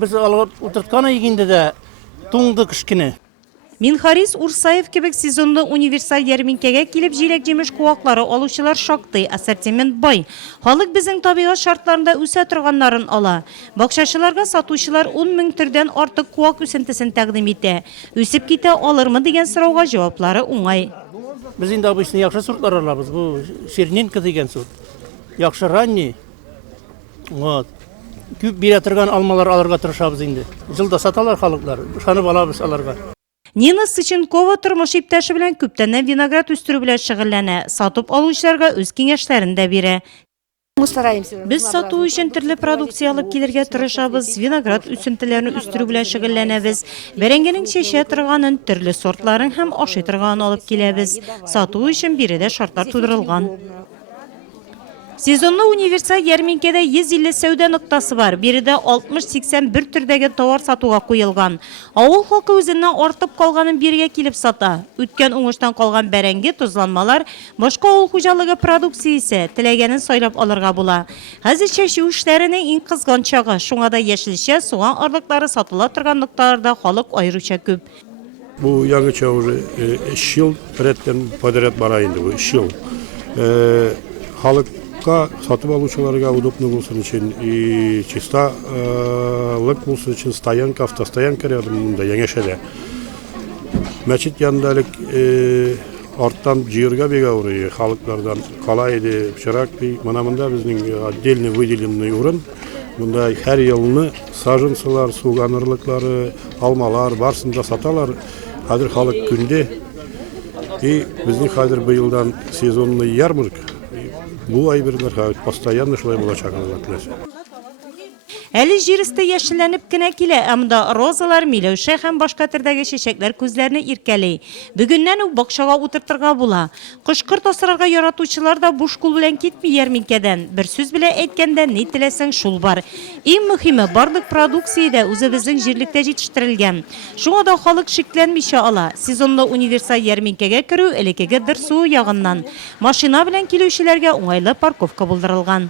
Biz alып утырткан егенде де туңды кішкене. Минхарис Урсаев кебек сезонда универсаль ярминкәгә килеп җиләк җимеш куаклары алучылар шактый, ассортимент бай. Халык безнең табигать шартларында үсә торганнарын ала. Бакчачыларга сатучылар 10 мең төрдән артык куак үсентесен тәкъдим итә. Үсеп китә алырмы дигән сорауга җаваплары уңай. Biz инде обычно яхшы сортлар алабыз. Бу Черненко дигән сорт. Яхшы ранний. Вот. Күп бирә торган алмалар алырга тырышабыз инде. Жылда саталар халыклар. Ышанып алабыз аларга. Нина Сыченкова тормыш иптәше белән күптәннән виноград үстерү белән шөгыльләнә. Сатып алучыларга үз киңәшләрен дә бирә. Без сату өчен төрле продукция алып килергә тырышабыз. Виноград үсентеләрен үстерү белән шөгыльләнәбез. Бәрәңгенең чәчә торганын, төрле сортларын һәм ашый торганын алып киләбез. Сату өчен биредә шартлар тудырылган. Сезонны универсаль ярминкәдә 150 сәүдә ноктасы бар. Биредә 60-81 төрдәге товар сатуга куелган. Авыл халкы үзеннән артып калганын биргә килеп сата. Үткән уңыштан калган бәрәңге, тозланмалар, башка авыл хуҗалыгы продукциясе теләгәнен сайлап алырга була. Хәзер чәчү эшләренең иң кызган чагы. Шуңа да яшелчә, суган арлыклары сатыла торган нокталарда халык аеруча күп. Bu яңыча уже 3 ел подряд бара инде бу 3 ел. Халыкка сатып алучыларга удобно булсын өчен и чисталык булсын өчен стоянка, автостоянка рядом Яңешәдә. Мәчет янында арттан җыерга бик авырый, халыклардан кала иде, пычрак бик. Монда безнең отдельный выделенный урын. Монда һәр елны саженсылар, суганырлыклары, алмалар барсын да саталар. Хәзер халык көндә и безнең хәзер быелдан сезонный ярмарка. Бу ай бирләр постоянно шулай булачак алар. Әле җир өсте яшелләнеп кенә килә, әмма розалар, миләүшә һәм башка төрдәге чәчәкләр күзләрне иркәли. Бүгеннән үк бакчага утыртырга була. Кышкырт асрарга яратучылар да буш кул белән китми ярминкәдән. Бер сүз белән әйткәндә, ни теләсәң шул бар. Иң мөһиме, барлык продукция үзебезнең җирлектә җитештерелгән. Шуңа да халык шикләнмичә ала. Сезонда универсаль ярминкәгә керү элеккеге дер суу ягыннан. Машина белән килүчеләргә уңайлы парковка булдырылган.